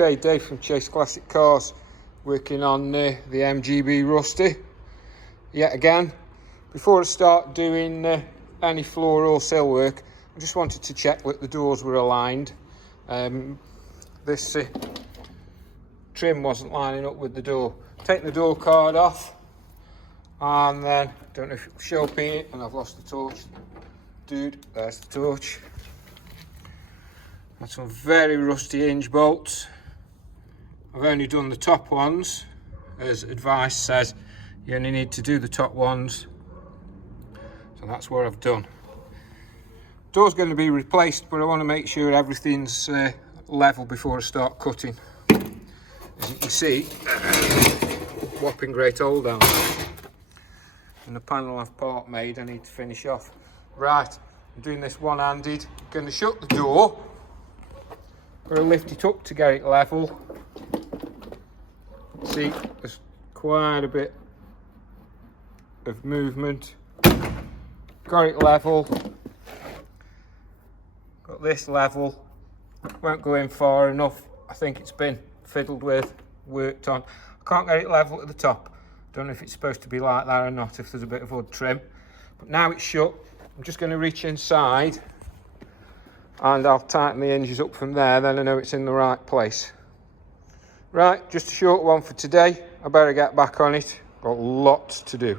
Okay, Dave from Chase Classic Cars, working on the MGB Roadster yet again. Before I start doing any floor or sill work, I just wanted to check that the doors were aligned. This trim wasn't lining up with the door. Take the door card off, and then, don't know if it will show up in it, and I've lost the torch. Dude, there's the torch. That's some very rusty hinge bolts. I've only done the top ones, as advice says you only need to do the top ones, so that's what I've done. Door's going to be replaced, but I want to make sure everything's level before I start cutting. As you can see, whopping great hole down there, and the panel I've part made I need to finish off. Right, I'm doing this one-handed. Going to shut the door, got to lift it up to get it level. See, there's quite a bit of movement. Got it level, got this level. Won't go in far enough. I think it's been fiddled with, worked on. I can't get it level at the top. Don't know if it's supposed to be like that or not, if there's a bit of wood trim. But now it's shut, I'm just going to reach inside and I'll tighten the hinges up from there, then I know it's in the right place. Right, just a short one for today. I better get back on it. Got lots to do.